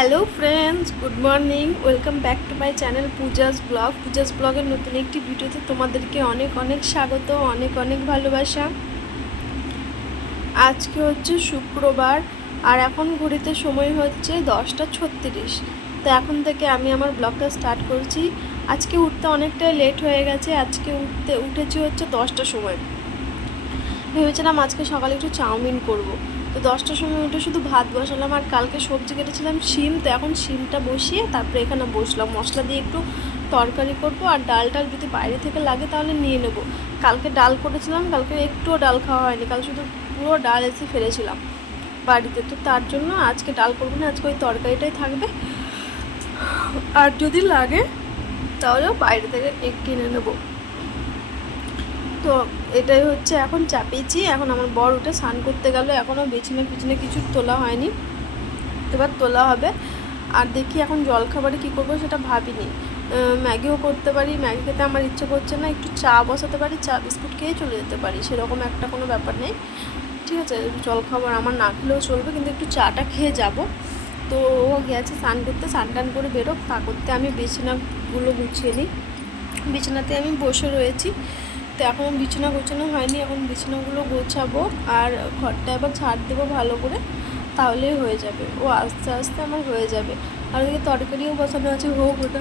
Hello friends, good morning. Welcome back to my channel Puja's blog. Puja's ব্লগের নতুন একটি ভিডিওতে তোমাদেরকে অনেক অনেক স্বাগত, অনেক অনেক ভালোবাসা। আজকে হচ্ছে শুক্রবার আর এখন ঘড়িতে সময় হচ্ছে 10:36। তো এখন থেকে আমি আমার ব্লগটা স্টার্ট করছি। আজকে উঠতে অনেকটাই লেট হয়ে গেছে। আজকে উঠেছি হচ্ছে 10টার সময়। ভেবেছিলাম আজকে সকালে একটু চাউমিন করব। তো 10টার সময় উঠে শুধু ভাত বসালাম, আর কালকে সবজি কেটেছিলাম শিম। তো এখন শিমটা বসিয়ে তারপরে এখানে বসলাম, মশলা দিয়ে একটু তরকারি করব। আর ডালটা যদি বাইরে থেকে লাগে তাহলে নিয়ে নেব। কালকে ডাল করেছিলাম, কালকে একটুও ডাল খাওয়া হয়নি, কাল শুধু পুরো ডাল এসে ফেলেছিলাম বাড়িতে। তো তার জন্য আজকে ডাল করবো না, আজকে ওই তরকারিটাই থাকবে। আর যদি লাগে তাহলেও বাইরে থেকে কিনে নেবো। তো এটাই হচ্ছে এখন চাপিয়েছি। এখন আমার বর উঠে স্নান করতে গেল, এখনও পেছনে কিছু তোলা হয়নি, এবার তোলা হবে। আর দেখি এখন জলখাবারে কী করবো সেটা ভাবিনি। ম্যাগিও করতে পারি, ম্যাগি খেতে আমার ইচ্ছে করছে না, একটু চা বসাতে পারি, চা বিস্কুট খেয়ে চলে যেতে পারি, সেরকম একটা কোনো ব্যাপার নেই। ঠিক আছে, জলখাবার আমার না খেলেও চলবে, কিন্তু একটু চাটা খেয়ে যাব। তো ও গেছে স্নান করতে, স্নান টান করে বেরোক, তা করতে আমি বিছানাগুলো গুছিয়ে নিই। বিছানাতে আমি বসে রয়েছি। তো এখন বিছানা গোছানো হয়নি, এখন বিছানাগুলো গোছাবো আর ঘরটা এবার ঝাড় দেবো ভালো করে, তাহলেই হয়ে যাবে। ও আস্তে আস্তে আমার হয়ে যাবে। আর ওদিকে তরকারিও বসানো আছে, হোক ওটা।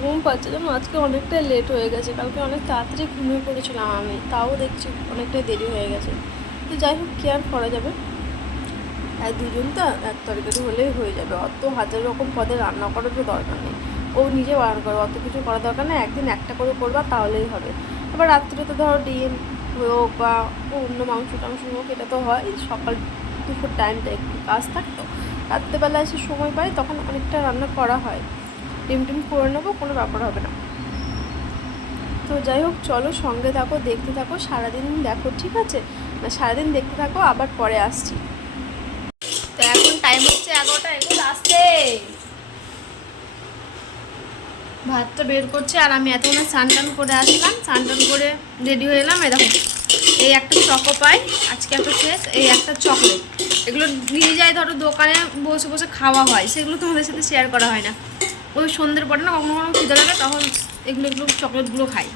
ঘুম পাচ্ছে যেন, আজকে অনেকটাই লেট হয়ে গেছে। কালকে অনেক তাড়াতাড়ি ঘুমিয়ে পড়েছিলাম আমি, তাও দেখছি অনেকটাই দেরি হয়ে গেছে। তো যাই হোক, কি আর করা যাবে, আর দুজন তো এক তরকারি হলেই হয়ে যাবে। অত হাজার রকম পদে রান্না করারও দরকার নেই, ও নিজে রান্না করে, অত কিছু করার দরকার নেই। একদিন একটা করে করবা তাহলেই হবে। আবার রাত্রে তো ধরো ডিম হোক বা অন্য মাংস টাংস হোক, এটা তো হয়। সকাল দুপুর টাইমটা একটু কাজ থাকতো, রাত্রেবেলা এসে সময় পাই তখন অনেকটা রান্না করা হয়। ডিম করে নেবো, কোনো ব্যাপার হবে না। তো যাই হোক, চলো সঙ্গে থাকো, দেখতে থাকো, সারাদিন দেখো, ঠিক আছে? না, সারাদিন দেখতে থাকো, আবার পরে আসছি। তো এখন টাইম হচ্ছে 11টা, এগুলো আসতে ভাতটা বের করছে। আর আমি এতক্ষণ স্নান টান করে আসলাম, স্নান টান করে রেডি হয়ে এলাম। এই দেখো, এই একটা চকো পাই, আজকে একটা শেষ, এই একটা চকলেট। এগুলো নিয়ে যায় ধরো দোকানে, বসে বসে খাওয়া হয়, সেগুলো তোমাদের সাথে শেয়ার করা হয় না। ওই সন্ধ্যের পরে না কখনো কখনো খিদে লাগে, তখন এগুলো চকলেটগুলো খাই।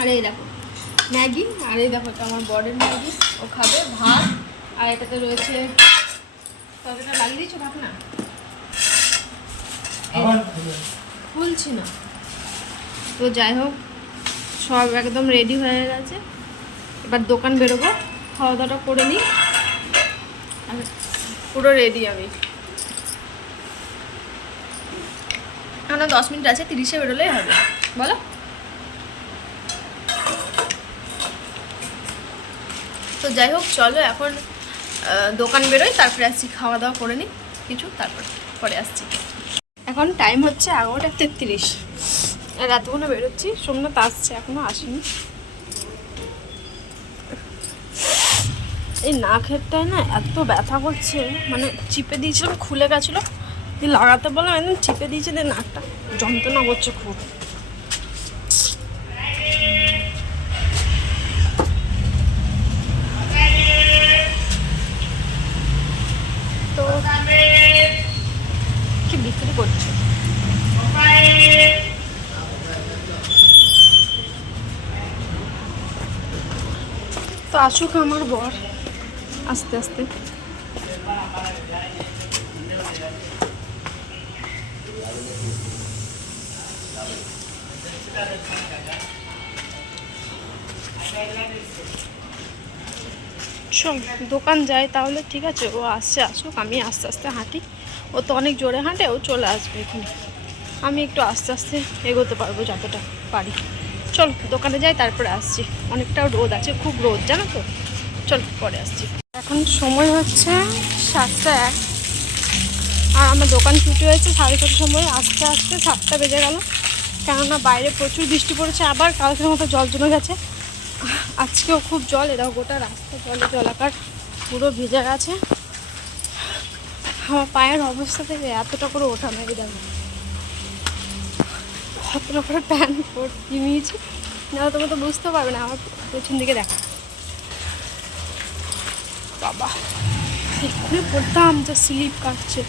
আর এই দেখো ম্যাগি, আর এই দেখো এটা আমার বরের ম্যাগি, ও খাবে ভাত। আর এটাতে রয়েছে, তরকারিটা লাগিয়ে দিয়েছো, ভাত না খুলছি না। তো যাই হোক, সব একদম রেডি হয়ে গেছে, এবার দোকান বেরোবো। খাওয়া দাওয়াটা করে নিই, পুরো রেডি আমি। এখন 10 মিনিট আছে, 30-এ বেরোলেই হবে, বলো। তো যাই হোক, চলো এখন দোকান বেরোই, তারপরে আসছি, খাওয়া দাওয়া করে নিই কিছু, তারপর পরে আসছি। এখন টাইম হচ্ছে 11:33। রাতগুলো বেরোচ্ছি, সোমনাথ আসছে, এখনও আসেনি। এই নাকেরটায় না এত ব্যথা করছে, মানে চিপে দিয়েছিলাম, খুলে গেছিলো, দিয়ে লাগাতে বললাম, একদম চিপে দিয়েছে, দিয়ে নাকটা যন্ত্রণা করছে খুব। তো কি বিক্রি করছে? তো আসুক আমার বর আস্তে আস্তে। চল দোকান যাই তাহলে, ঠিক আছে? ও আসছে, আসুক, আমি আস্তে আস্তে হাঁটি। ও তো অনেক জোরে হাঁটে, ও চলে আসবে এখানে, আমি একটু আস্তে আস্তে এগোতে পারবো যতটা পারি। চল দোকানে যাই, তারপরে আসছি। অনেকটা রোদ আছে, খুব রোদ, জানো তো। চল পরে আসছি। এখন সময় হচ্ছে 7:01, আর আমার দোকান ছুটি হয়েছে 6:30 সময়। আস্তে আস্তে 7টা বেজে গেল, কেননা বাইরে প্রচুর বৃষ্টি পড়েছে, আবার কালকের মতো জল জমে গেছে। আজকেও খুব জল, এরকম গোটা রাস্তা জলে জলাকার, পুরো ভিজে গেছে। আমার পায়ের অবস্থা থেকে এতটা করে ওঠানো, এই দেখো কতটা করে প্যান্ট কিনেছি, না তোমরা তো বুঝতে পারবে না। আমার পেছন দিকে দেখা, বাবা এক্ষুনি পড়তাম যে স্লিপ কাটছে,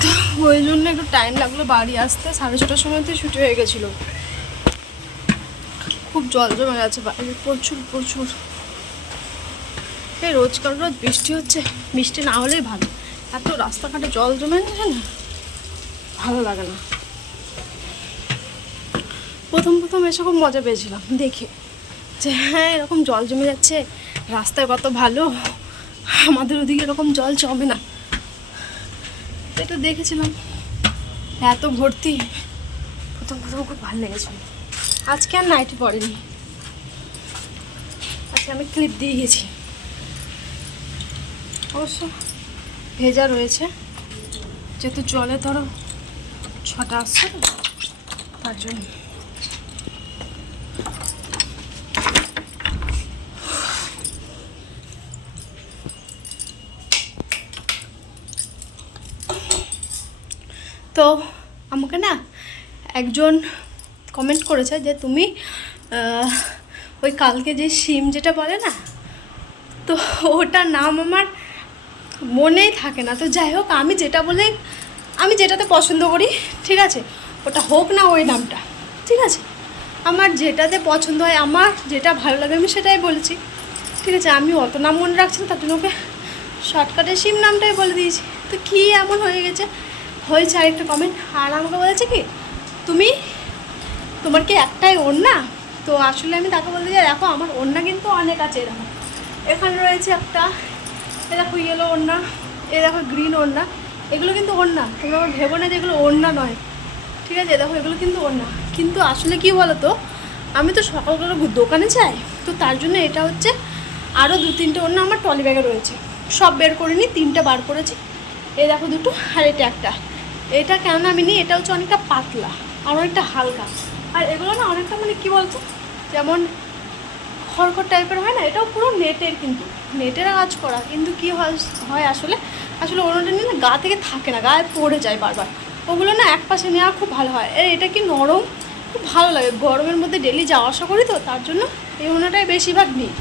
তো ওই জন্য একটু টাইম লাগলো বাড়ি আসতে। 6:30টার সময় তো ছুটি হয়ে গেছিলো। খুব জল জমে গেছে বাইরে, প্রচুর প্রচুর। এই রোজ বৃষ্টি হচ্ছে, বৃষ্টি না হলেই ভালো। এত রাস্তাঘাটে জল জমে গেছে না, ভালো লাগে না। প্রথম প্রথম এসে খুব মজা পেয়েছিলাম দেখে, যে হ্যাঁ এরকম জল জমে যাচ্ছে, রাস্তায় কত ভালো, আমাদের ওদিকে এরকম জল জমে না। এটা দেখেছিলাম এত ভর্তি, প্রথম প্রথম খুব ভালো লেগেছিল। আজকে আর নাইটি পড়েনি, আজকে আমি ক্লিপ দিয়ে গেছি। অবশ্য ভেজা রয়েছে, যেহেতু জলে ধরো 6টা আসছে তো, তার জন্য। তো আমাকে না একজন কমেন্ট করেছে যে তুমি ওই কালকে যে সিম যেটা বলে না, তো ওটার নাম আমার মনেই থাকে না। তো যাই হোক, আমি যেটাতে পছন্দ করি, ঠিক আছে, ওটা হোক না ওই নামটা, ঠিক আছে, আমার যেটাতে পছন্দ হয়, আমার যেটা ভালো লাগে আমি সেটাই বলেছি, ঠিক আছে। আমি অত নাম মনে রাখছি না, তার জন্য ওকে শর্টকাটে সিম নামটাই বলে দিয়েছি। তো কী এমন হয়ে গেছে, হয়েছে আরেকটা কমেন্ট, আর আমাকে বলেছে কি তোমার কি একটাই ওড়না? তো আসলে আমি তাকে বলতে চাই, দেখো আমার ওড়না কিন্তু অনেক আছে। এরকম এখানে রয়েছে একটা, এ দেখো ইয়েলো ওড়না, এ দেখো গ্রিন ওড়না, এগুলো কিন্তু ওড়না। তোমরা আমার ভেবো না যে এগুলো ওড়না নয়, ঠিক আছে। দেখো এগুলো কিন্তু ওড়না, কিন্তু আসলে কি বলো তো, আমি তো সকালবেলা দোকানে যাই, তো তার জন্য এটা হচ্ছে আরও 2-3টে ওড়না আমার ট্রলি ব্যাগে রয়েছে, সব বের করিনি, 3টে বার করেছি। এই দেখো 2টো, আর এটা একটা। এটা কেন আমি নিই, এটা হচ্ছে অনেকটা পাতলা আর অনেকটা হালকা, আর এগুলো না অনেকটা মানে কী বলতো, যেমন খড়খড় টাইপের হয় না, এটাও পুরো নেটের, কিন্তু নেটের কাজ করা, কিন্তু কী হয় আসলে ওড়নাটা নিলে গা থেকে থাকে না, গায়ে পড়ে যায় বারবার। ওগুলো না এক পাশে নেওয়া খুব ভালো হয়। এটা কি নরম, খুব ভালো লাগে। গরমের মধ্যে ডেলি যাওয়া আসা করি, তো তার জন্য এই ওড়নাটাই বেশিরভাগ নিই।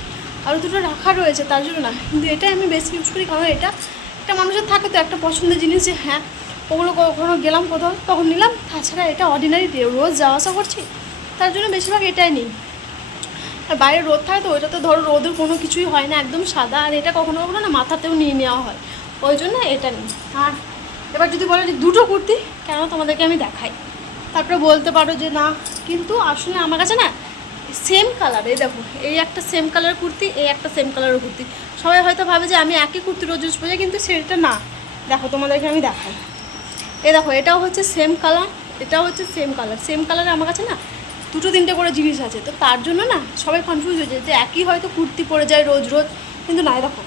আরও 2টো রাখা রয়েছে, তার জন্য না, কিন্তু এটাই আমি বেশি ইউজ করি। কারণ এটা একটা মানুষের থাকে তো একটা পছন্দের জিনিস, যে হ্যাঁ ওগুলো কখনো গেলাম কোথাও তখন নিলাম, তাছাড়া এটা অর্ডিনারি রোজ যাওয়া আসা করছি, তার জন্য বেশিরভাগ এটাই নিই। আর বাইরে রোদ থাকে তো, ওইটাতে ধরো রোদের কোনো কিছুই হয় না, একদম সাদা। আর এটা কখনো কখনো না মাথাতেও নিয়ে নেওয়া হয়, ওই জন্য এটা নিই। আর এবার যদি বলো যে 2টো কুর্তি কেন তোমাদেরকে আমি দেখাই, তারপরে বলতে পারো যে না, কিন্তু আসলে আমার কাছে না সেম কালার, এই দেখো এই একটা সেম কালারের কুর্তি, এই একটা সেম কালারের কুর্তি। সবাই হয়তো ভাবে যে আমি একই কুর্তি রোজ ইউজ করি, কিন্তু সেটা না। দেখো তোমাদেরকে আমি দেখাই, এই দেখো এটাও হচ্ছে সেম কালার, এটাও হচ্ছে সেম কালার। সেম কালারে আমার কাছে না 2-3টে করে জিনিস আছে, তো তার জন্য না সবাই কনফিউজ হয়ে যায় যে একই হয়তো কুর্তি পরে যায় রোজ রোজ, কিন্তু না। দেখো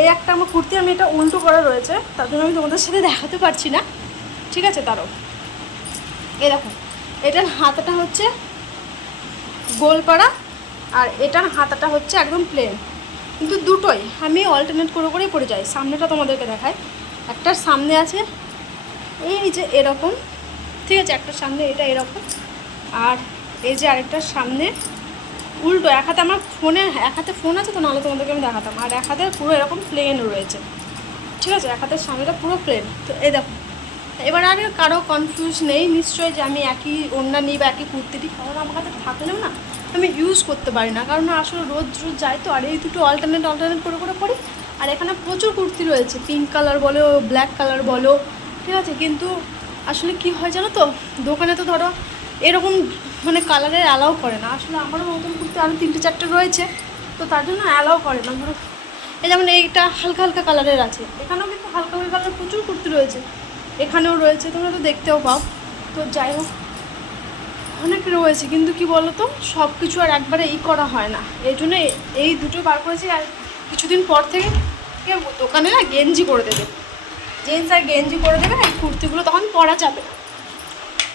এই একটা আমার কুর্তি, আমি এটা উল্টো করা রয়েছে, তার জন্য আমি তোমাদের সাথে দেখাতে পারছি না, ঠিক আছে। তারও এই দেখো এটার হাতাটা হচ্ছে গোলপাড়া, আর এটার হাতাটা হচ্ছে একদম প্লেন, কিন্তু দুটোই আমি অল্টারনেট করে করেই পরে যাই। সামনেটা তোমাদেরকে দেখাই, একটার সামনে আছে এই যে এরকম, ঠিক আছে, একটার সামনে এটা এরকম, আর এই যে আরেকটার সামনে উল্টো। এক হাতে আমার এক হাতে ফোন আছে, তো নাহলে তোমাদেরকে আমি দেখাতাম। আর এক হাতে পুরো এরকম প্লেন রয়েছে, ঠিক আছে, এক হাতের সামনেটা পুরো প্লেন। তো এই দেখো, এবার আর কারো কনফিউজ নেই নিশ্চয়ই যে আমি একই ওড়না নিই বা একই কুর্তিটি, কারণ আমার কাছে থাকলেও না আমি ইউজ করতে পারি না, কারণ আসলে রোজ রোজ যাই তো। আর এই 2টো অল্টারনেট করে করে পড়ি। আর এখানে প্রচুর কুর্তি রয়েছে, পিঙ্ক কালার বলো, ব্ল্যাক কালার বলো, ঠিক আছে। কিন্তু আসলে কি হয় জানো তো, দোকানে তো ধরো এরকম মানে কালারের অ্যালাউ করে না। আসলে আমারও নতুন কুর্তি আরও 3-4টে রয়েছে, তো তার জন্য অ্যালাউ করে না। ধরো এই যেমন এইটা হালকা হালকা কালারের আছে, এখানেও কিন্তু হালকা হালকা কালারের প্রচুর কুর্তি রয়েছে, এখানেও রয়েছে, তোমরা তো দেখতেও পাও। তো যাই হোক অনেক রয়েছে, কিন্তু কি বলো তো, সব কিছু আর একবারে করা হয় না, এই জন্য এই 2টো বার করেছি। আর কিছুদিন পর থেকে দোকানে না গেঞ্জি করে দেবে, জিন্স আর গেঞ্জি করে দেবে, এই কুর্তিগুলো তখন পরা যাবে না।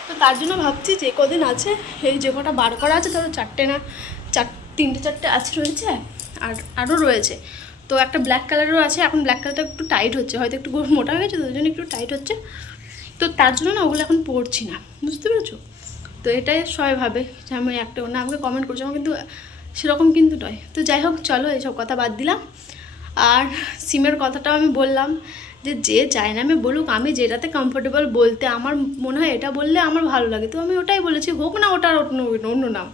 তো তার জন্য ভাবছি যে কদিন আছে, এই যে কটা বার করা আছে, ধরো 3-4টে আছে রয়েছে, আর আরও রয়েছে। তো একটা ব্ল্যাক কালারেরও আছে, এখন ব্ল্যাক কালারটা একটু টাইট হচ্ছে, হয়তো একটু মোটা হয়ে গেছে, তো ওই জন্য একটু টাইট হচ্ছে, তো তার জন্য না ওগুলো এখন পরছি না, বুঝতে পেরেছো। তো এটাই সবাই ভাবে যে আমি একটা না, আমাকে কমেন্ট করছো, আমার কিন্তু সেরকম কিন্তু নয়। তো যাই হোক চলো, এইসব কথা বাদ দিলাম। আর সিমের কথাটাও আমি বললাম যে যে চায় না আমি বলুক, আমি যেটাতে কমফোর্টেবল বলতে আমার মনে হয় এটা বললে আমার ভালো লাগে, তো আমি ওটাই বলেছি, হোক না ওটার অন্য নাম,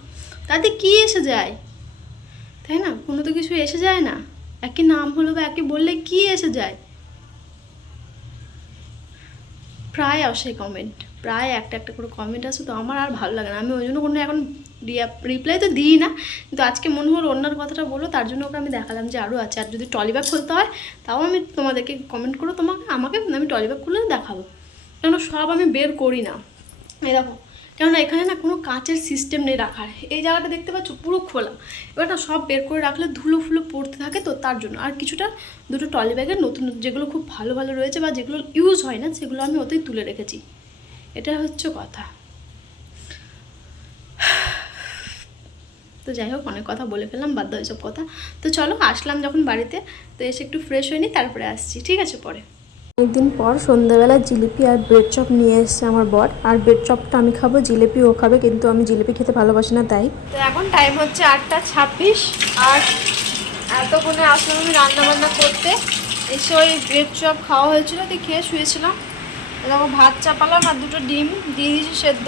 তাতে কি এসে যায়, তাই না? কোনো তো কিছু এসে যায় না, একই নাম হলো বা একই বললে কি এসে যায়। প্রায় আসে কমেন্ট, প্রায় একটা একটা করে কমেন্ট আসে, তো আমার আর ভালো লাগে না, আমি ওই জন্য কোনো এখন রিপ্লাই তো দিই না। কিন্তু আজকে মনে হলো অন্যার কথাটা বলো, তার জন্য ওকে আমি দেখালাম যে আরও আছে, আর যদি ট্রলি ব্যাগ খুলতে হয় তাও আমি তোমাদেরকে কমেন্ট করো, আমাকে আমি ট্রলি ব্যাগ খুলে দেখাবো, কেন সব আমি বের করি না। এরকম, কেননা এখানে না কোনো কাচের সিস্টেম নেই রাখার, এই জায়গাটা দেখতে পাচ্ছ পুরো খোলা, এবার না সব বের করে রাখলে ধুলো ফুলো পড়তে থাকে, তো তার জন্য। আর কিছুটা দুটো ট্রলি ব্যাগের নতুন যেগুলো খুব ভালো ভালো রয়েছে বা যেগুলো ইউজ হয় না সেগুলো আমি ওতেই তুলে রেখেছি, এটা হচ্ছে কথা। তো যাই হোক, অনেক কথা বলে ফেললাম, বাদ দাও এসব কথা। তো চলো, আসলাম যখন বাড়িতে, তো এসে একটু ফ্রেশ হয়ে নিই, তারপরে আসছি, ঠিক আছে? পরে অনেকদিন পর সন্ধ্যাবেলা জিলিপি আর ব্রেড চপ নিয়ে এসছে আমার বর, আর ব্রেড চপটা আমি খাবো, জিলিপি ও খাবে, কিন্তু আমি জিলিপি খেতে ভালোবাসি না তাই। তো এখন টাইম হচ্ছে 8:26, আর এতক্ষণে আসলাম আমি রান্নাবান্না করতে, এসে ওই ব্রেড চপ খাওয়া হয়েছিল, দিয়ে খেয়ে শুয়েছিলাম। এরকম ভাত চাপালাম আর দুটো ডিম দিয়ে দিয়েছি সেদ্ধ,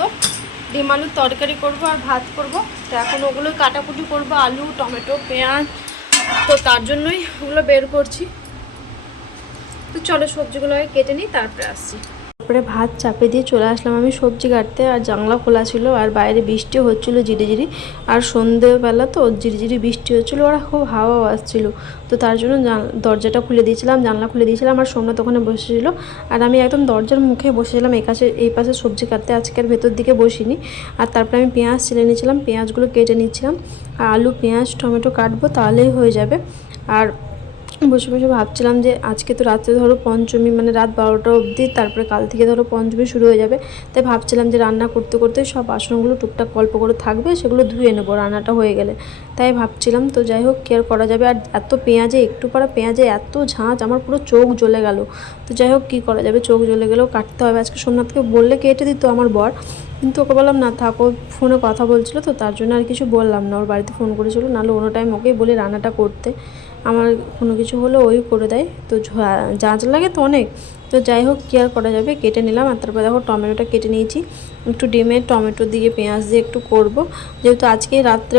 ডিম আলুর তরকারি করব আর ভাত করব। তো এখন ওগুলো কাটাকুটি করব, আলু টমেটো পেঁয়াজ, তো তার জন্যই ওগুলো বের করছি। তো চলো সবজিগুলোকে কেটে নিই, তারপরে আসছি। তারপরে ভাত চাপে দিয়ে চলে আসলাম আমি সবজি কাটতে, আর জানলা খোলা ছিল, আর বাইরে বৃষ্টিও হচ্ছিলো ঝিরিঝিরি, আর সন্ধেবেলা তো ঝিরিঝিরি বৃষ্টি হচ্ছিলো, আর খুব হাওয়াও আসছিল, তো তার জন্য দরজাটা খুলে দিয়েছিলাম, জানলা খুলে দিয়েছিলাম, আর সোমনাথ ওখানে বসেছিল, আর আমি একদম দরজার মুখে বসেছিলাম এই পাশে সবজি কাটতে, আজকে আর ভেতর দিকে বসিনি। আর তারপরে আমি পেঁয়াজ ছিলে নিয়েছিলাম, পেঁয়াজগুলো কেটে নিচ্ছিলাম, আর আলু পেঁয়াজ টমেটো কাটবো, তাহলেই হয়ে যাবে। আর বসে বসে ভাবছিলাম যে আজকে তো রাত্রে ধরো পঞ্চমী, মানে রাত 12টা অবধি, তারপরে কাল থেকে ধরো পঞ্চমী শুরু হয়ে যাবে, তাই ভাবছিলাম যে রান্না করতে করতে সব বাসনগুলো টুকটাক গল্প করে থাকবে, সেগুলো ধুয়ে নেবো রান্নাটা হয়ে গেলে, তাই ভাবছিলাম। তো যাই হোক, কি আর করা যাবে, আর এত পেঁয়াজে, একটু পরে পেঁয়াজে এত ঝাঁঝ, আমার পুরো চোখ জ্বলে গেল। তো যাই হোক, কী করা যাবে, চোখ জ্বলে গেলেও কাটতে হবে। আজকে সোমনাথকে বললে কেটে দিত আমার বর, কিন্তু ওকে বললাম না থাক, ও ফোনে কথা বলছিল, তো তার জন্য আর কিছু বললাম না, ওর বাড়িতে ফোন করেছিল, নাহলে অন্য টাইম ওকেই বলে রান্নাটা করতে, আমার কোনো কিছু হলে ওই করে দেয়, তো ঝাঁঝ লাগে তো অনেক। তো যাই হোক, কী আর করা যাবে, কেটে নিলাম। আর তারপরে দেখো টমেটোটা কেটে নিয়েছি, একটু ডিমে টমেটো দিয়ে পেঁয়াজ দিয়ে একটু করব, যেহেতু আজকে রাত্রে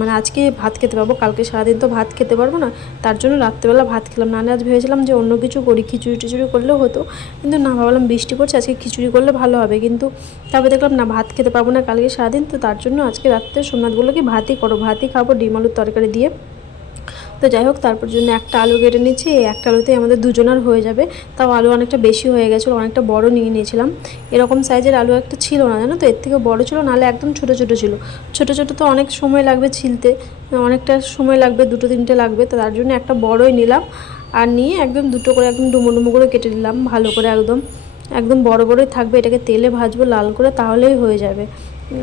মানে আজকে ভাত খেতে পারবো, কালকে সারাদিন তো ভাত খেতে পারবো না, তার জন্য রাত্রেবেলা ভাত খেলাম। নাহলে আজ ভেবেছিলাম যে অন্য কিছু করি, খিচুড়ি টিচুড়ি করলেও হতো, কিন্তু না, ভাবলাম বৃষ্টি পড়ছে, আজকে খিচুড়ি করলে ভালো হবে, কিন্তু তারপরে দেখলাম না, ভাত খেতে পারবো না কালকে সারাদিন, তো তার জন্য আজকে রাত্রে সোমনাথ বললো কি ভাতই করো, ভাতই খাবো ডিম আলুর তরকারি দিয়ে। তো যাই হোক, তারপর জন্য একটা আলু কেটে নিচ্ছি, এই একটা আলুতেই আমাদের দুজনের হয়ে যাবে, তাও আলু অনেকটা বেশি হয়ে গেছিলো, অনেকটা বড় নিয়ে নিয়েছিলাম, এরকম সাইজের আলু একটা ছিল না জানো তো, এর থেকে বড় ছিল, নাহলে একদম ছোটো ছোটো ছিল। ছোটো ছোটো তো অনেক সময় লাগবে ছিলতে, অনেকটা সময় লাগবে, দুটো তিনটে লাগবে, তো তার জন্য একটা বড়ই নিলাম, আর নিয়ে একদম দুটো করে একদম ডুমো ডুমো করে কেটে নিলাম ভালো করে, একদম একদম বড় বড়ই থাকবে, এটাকে তেলে ভাজবো লাল করে, তাহলেই হয়ে যাবে,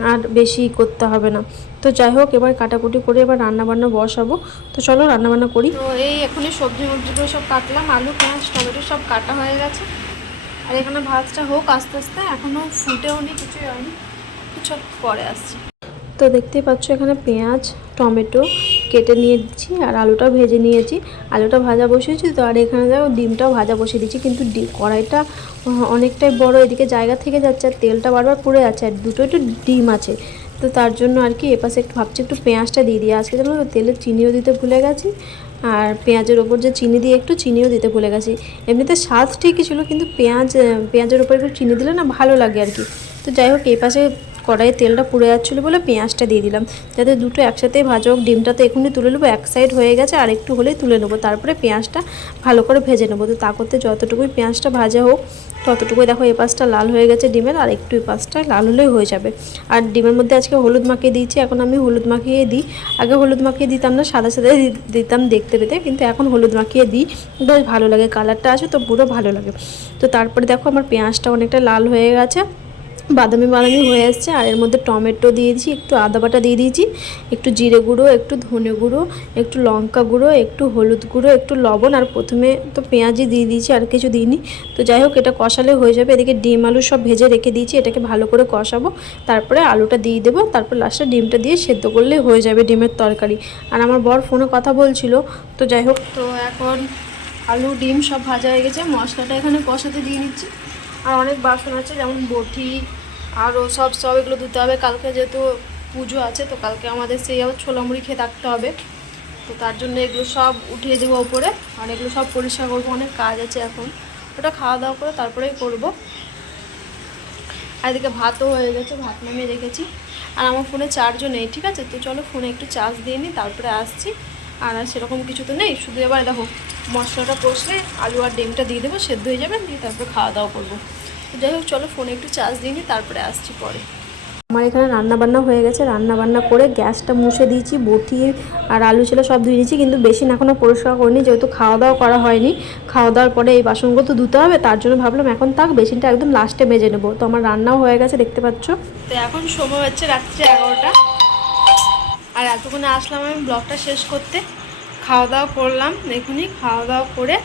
আর বেশি করতে হবে না। তো যাই হোক, এবার কাটাকুটি করে এবার রান্নাবান্না বসাবো, তো চলো রান্নাবান্না করি। তো এই এখনই সবজি মবজিগুলো সব কাটলাম, আলু পেঁয়াজ টমেটো সব কাটা হয়ে গেছে, আর এখানে ভাতটা হোক আস্তে আস্তে, এখনও ফুটেও নি, কিছুই হয়নি, কিছু পরে আসছি। তো দেখতেই পাচ্ছ এখানে পেঁয়াজ টমেটো কেটে নিয়ে দিচ্ছি, আর আলুটাও ভেজে নিয়েছি, আলুটা ভাজা বসিয়েছি তো, আর এখানে দেখো ডিমটাও ভাজা বসিয়ে দিচ্ছি, কিন্তু কড়াইটা অনেকটাই বড়, এদিকে জায়গা থেকে যাচ্ছে, আর তেলটা বারবার পুড়ে যাচ্ছে, আর দুটো একটু ডিম আছে, তো তার জন্য আর কি এপাশে একটু ভাবছি একটু পেঁয়াজটা দিয়ে দিই, আজকে যেন তেলে চিনিও দিতে ভুলে গেছি, আর পেঁয়াজের ওপর যে চিনি দিয়ে একটু চিনিও দিতে ভুলে গেছি। এমনিতে স্বাদ ঠিকই ছিল, কিন্তু পেঁয়াজের ওপর একটু চিনি দিলে না ভালো লাগে আর কি। তো যাই হোক, এই পাশে কড়াইয়ে তেলটা পুড়ে যাচ্ছিলো বলে পেঁয়াজটা দিয়ে দিলাম, যাতে দুটো একসাথেই ভাজা হোক। ডিমটা তো এখনই তুলে নেবো, এক সাইড হয়ে গেছে, আর একটু হলেই তুলে নেবো, তারপরে পেঁয়াজটা ভালো করে ভেজে নেবো। তো তা করতে যতটুকুই পেঁয়াজটা ভাজা হোক ততটুকুই দেখো এই পাশটা লাল হয়ে গেছে ডিমের, আর একটু এই পাশটা লাল হলেই হয়ে যাবে। আর ডিমের মধ্যে আজকে হলুদ মাখিয়ে দিয়েছি, এখন আমি হলুদ মাখিয়ে দিই, আগে হলুদ মাখিয়ে দিতাম না, সাদা সাদা দিতাম দেখতে পেতে, কিন্তু এখন হলুদ মাখিয়ে দিই, বেশ ভালো লাগে, কালারটা আছে তো পুরো ভালো লাগে। তো তারপরে দেখো আমার পেঁয়াজটা অনেকটা লাল হয়ে গেছে, বাদামি বাদামি হয়ে আসছে। আর এর মধ্যে টমেটো দিয়েছি, একটু আদা বাটা দিয়ে দিয়েছি, একটু জিরে গুঁড়ো, একটু ধনে গুঁড়ো, একটু লঙ্কা গুঁড়ো, একটু হলুদ গুঁড়ো, একটু লবণ, আর প্রথমে তো পেঁয়াজই দিয়ে দিয়েছি, আর কিছু দিইনি। তো যাই হোক, এটা কষালে হয়ে যাবে। এদিকে ডিম আলু সব ভেজে রেখে দিয়েছি, এটাকে ভালো করে কষাবো, তারপরে আলুটা দিয়ে দেবো, তারপর লাস্টে ডিমটা দিয়ে সেদ্ধ করলেই হয়ে যাবে ডিমের তরকারি। আর আমার বর ফোনে কথা বলছিল। তো যাই হোক, তো এখন আলু ডিম সব ভাজা হয়ে গেছে, মশলাটা এখানে কষাতে দিয়ে নিচ্ছি। আর অনেক বাসন আছে, যেমন বটি আরও সব এগুলো ধুতে হবে। কালকে যেহেতু পুজো আছে, তো কালকে আমাদের সেই আবার ছোলা মুড়ি খেয়ে থাকতে হবে। তো তার জন্য এগুলো সব উঠিয়ে দেবো ওপরে, আর এগুলো সব পরিষ্কার করবো। অনেক কাজ আছে এখন, ওটা খাওয়া দাওয়া করে তারপরেই করবো। আর এদিকে ভাতও হয়ে গেছে, ভাত নামিয়ে রেখেছি। আর আমার ফোনে চার্জও নেই, ঠিক আছে? তো চলো ফোনে একটু চার্জ দিয়ে নিই, তারপরে আসছি। আর সেরকম কিছু তো নেই, শুধু এবার দেখো মশলাটা কষলে আলু আর ডিমটা দিয়ে দেবো, সেদ্ধ হয়ে যাবে, দিয়ে তারপরে খাওয়া দাওয়া করবো। যাই হোক, চলো ফোনে একটু চার্জ দিয়ে নিই, তারপরে আসছি পরে। আমার এখানে রান্নাবান্না হয়ে গেছে, রান্নাবান্না করে গ্যাসটা মুছে দিয়েছি, বটি আর আলু ছিল সব ধুয়ে নিয়েছি, কিন্তু বেশি এখনও পরিষ্কার করিনি, যেহেতু খাওয়া দাওয়া করা হয়নি। খাওয়া দাওয়ার পরে এই বাসনগুলো তো ধুতে হবে, তার জন্য ভাবলাম এখন থাক, বেসিনটা একদম লাস্টে মেজে নেবো। তো আমার রান্নাও হয়ে গেছে, দেখতে পাচ্ছ। তো এখন সময় হচ্ছে রাত্রি 11টা, আর এতক্ষণে আসলাম আমি ব্লগটা শেষ করতে। খাওয়া দাওয়া করলাম, এখনই খাওয়া দাওয়া করে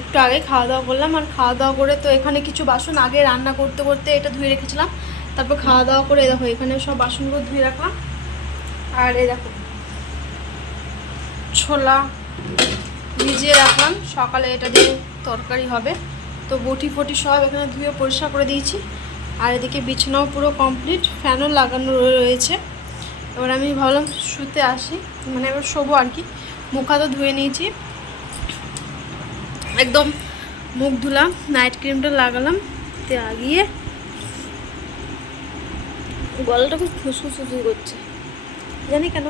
একটু আগে খাওয়া দাওয়া করলাম। আর খাওয়া দাওয়া করে তো এখানে কিছু বাসন আগে রান্না করতে করতে এটা ধুয়ে রেখেছিলাম, তারপর খাওয়া দাওয়া করে দেখো এখানে সব বাসনগুলো ধুয়ে রাখলাম। আর এই দেখো ছোলা ভিজিয়ে রাখলাম, সকালে এটা দিয়ে তরকারি হবে। তো বটি ফটি সব এখানে ধুয়ে পরিষ্কার করে দিয়েছি। আর এদিকে বিছানাও পুরো কমপ্লিট, ফ্যানও লাগানো রয়েছে। এবার আমি ভাবলাম শুতে আসি, মানে এবার শোবো আর কি। মুখ হাতও ধুয়ে নিয়েছি, একদম মুখ ধুলাম, নাইট ক্রিমটা লাগালাম, লাগিয়ে গলাটা খুব ফুসফুস করছে, জানি কেন,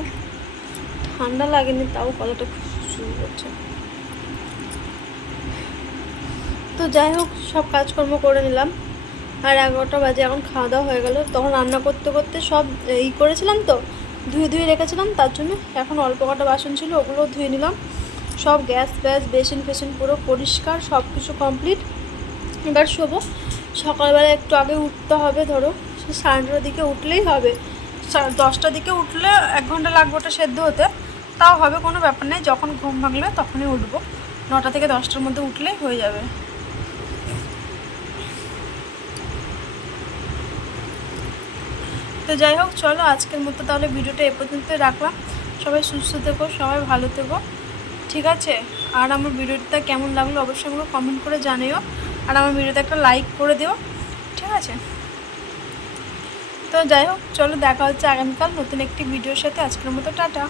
ঠান্ডা লাগেনি তাও গলাটা ফুসফুস করছে। তো যাই হোক, সব কাজকর্ম করে নিলাম। আর 11টা বাজে, এখন খাওয়া দাওয়া হয়ে গেল। তখন রান্না করতে করতে সব করেছিলাম, তো ধুয়ে রেখেছিলাম, তার জন্য এখন অল্প কটা বাসন ছিল, ওগুলো ধুয়ে নিলাম। সব গ্যাস বেসিন ফেসিন পুরো পরিষ্কার, সব কিছু কমপ্লিট। এবার শোবো। সকালবেলা একটু আগে উঠতে হবে, ধরো 9:30টার দিকে উঠলেই হবে। 10টার দিকে উঠলে 1 ঘন্টা লাগবে ওটা সেদ্ধ হতে, তাও হবে, কোনো ব্যাপার নেই। যখন ঘুম ভাঙবে তখনই উঠবো, 9টা থেকে 10টার মধ্যে উঠলেই হয়ে যাবে। তো যাই হোক, চলো আজকের মতো তাহলে ভিডিওটা এ পর্যন্ত রাখলাম। সবাই সুস্থ থেকো, সবাই ভালো থেকো, ঠিক আছে? আর আমার ভিডিওটা কেমন লাগলো অবশ্যই আমাকে কমেন্ট করে জানিও। আর আমার ভিডিওতে একটা লাইক করে দিও, ঠিক আছে? তো যাই হোক, চলো দেখা হচ্ছে আগামীকাল নতুন একটি ভিডিওর সাথে। আজকের মতো টাটা।